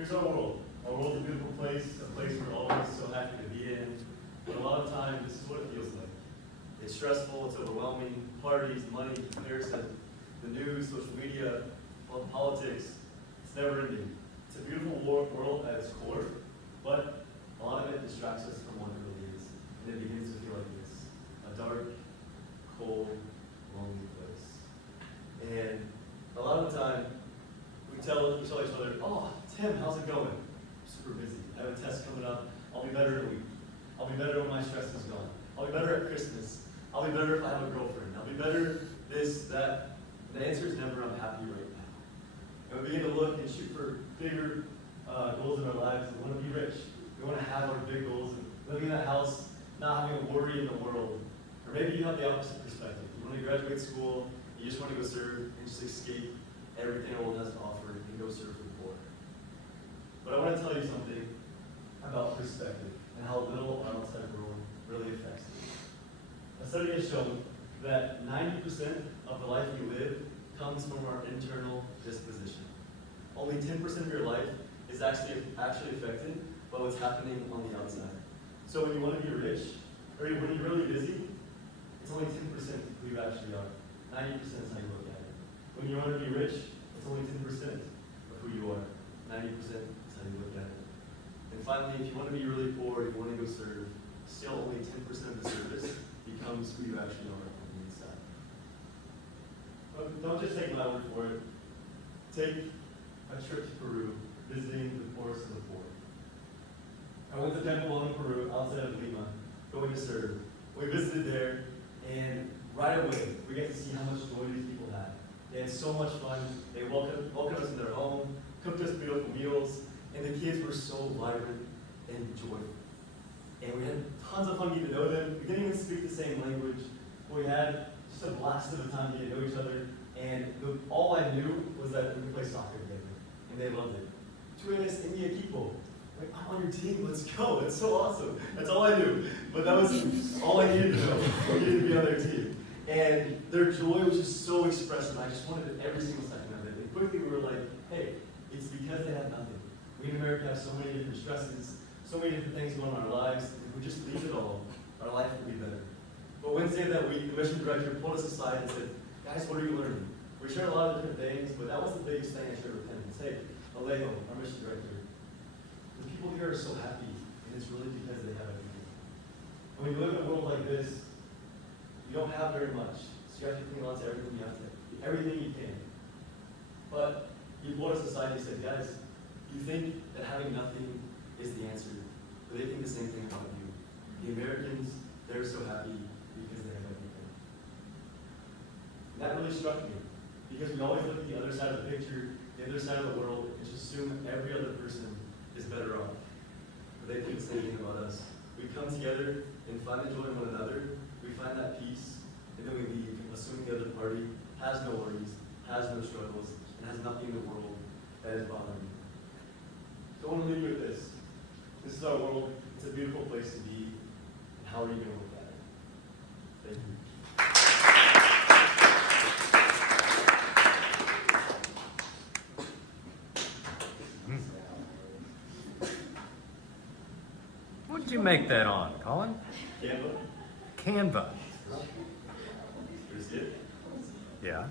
Here's our world. Our world's a beautiful place, a place we're always so happy to be in. But a lot of times, this is what it feels like. It's stressful, it's overwhelming, parties, money, comparison, the news, social media, politics, it's never ending. It's a beautiful world at its core, but a lot of it distracts us from what it really is. And it begins to feel like this, a dark, cold, lonely place. And a lot of the time, we tell each other, oh, Tim, how's it going? I'm super busy. I have a test coming up. I'll be better in a week. I'll be better when my stress is gone. I'll be better at Christmas. I'll be better if I have a girlfriend. I'll be better this, that. The answer is never, I'm happy right now. And we begin to look and shoot for bigger goals in our lives. We want to be rich. We want to have our big goals. Living in that house, not having a worry in the world. Or maybe you have the opposite perspective. You want to graduate school, you just want to go serve and just escape everything the world has to offer and go serve the poor. But I want to tell you something about perspective and how little our outside world really affects it. A study has shown that 90% of the life we live comes from our internal disposition. Only 10% of your life is actually affected by what's happening on the outside. So when you want to be rich, or when you're really busy, it's only 10% who you actually are. 90% is how you look at it. When you want to be rich, it's only 10% of who you are. 90% is how you look at it. And finally, if you want to be really poor, if you want to go serve, still only 10% of the service becomes who you actually are on the inside. But don't just take my word for it. Take a trip to Peru, visiting the poorest of the poor. I went to temple in Peru, outside of Lima, going to serve. We visited there, and right away, we get to see how much joy these people had. They had so much fun. They welcomed us in their home, cooked us beautiful meals, and the kids were so vibrant and joyful. And we had tons of fun getting to know them. We didn't even speak the same language. We had just a blast of a time getting to know each other. And all I knew was that we could play soccer together. And they loved it. Tú eres mi equipo. Like, I'm on your team, let's go. It's so awesome. That's all I knew. But that was all I needed to know. I needed to be on their team. And their joy was just so expressive. I just wanted it every single second of it. And quickly we were like, hey, it's because they have nothing. We in America have so many different stresses, so many different things going on in our lives. If we just leave it all, our life would be better. But Wednesday of that week, the mission director pulled us aside and said, guys, what are you learning? We shared a lot of different things, but that was the biggest thing I shared with him. He said, hey, Alejo, our mission director, the people here are so happy, and it's really because they have everything. And when you live in a world like this, you don't have very much, so you have to cling on to everything you can. But he pulled us aside and he said, guys, you think that having nothing is the answer, but they think the same thing about you. The Americans, they're so happy because they have everything. And that really struck me, because we always look at the other side of the picture, the other side of the world, and just assume every other person is better off. But they think the same thing about us. We come together and find the joy in one another, we find that peace, and then we leave, assuming the other party has no worries, has no struggles, and has nothing in the world that is bothering you. So I want to leave you with this. This is our world. It's a beautiful place to be. And how are you going to look at it? Thank you. What did you make that on, Colin? Canva? Canva. Is it? Yeah.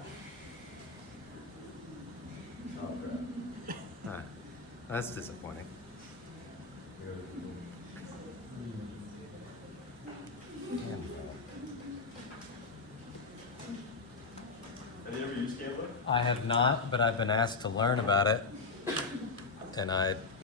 Oh, crap. Huh. That's disappointing. Have you ever used Canva? I have not, but I've been asked to learn about it, and I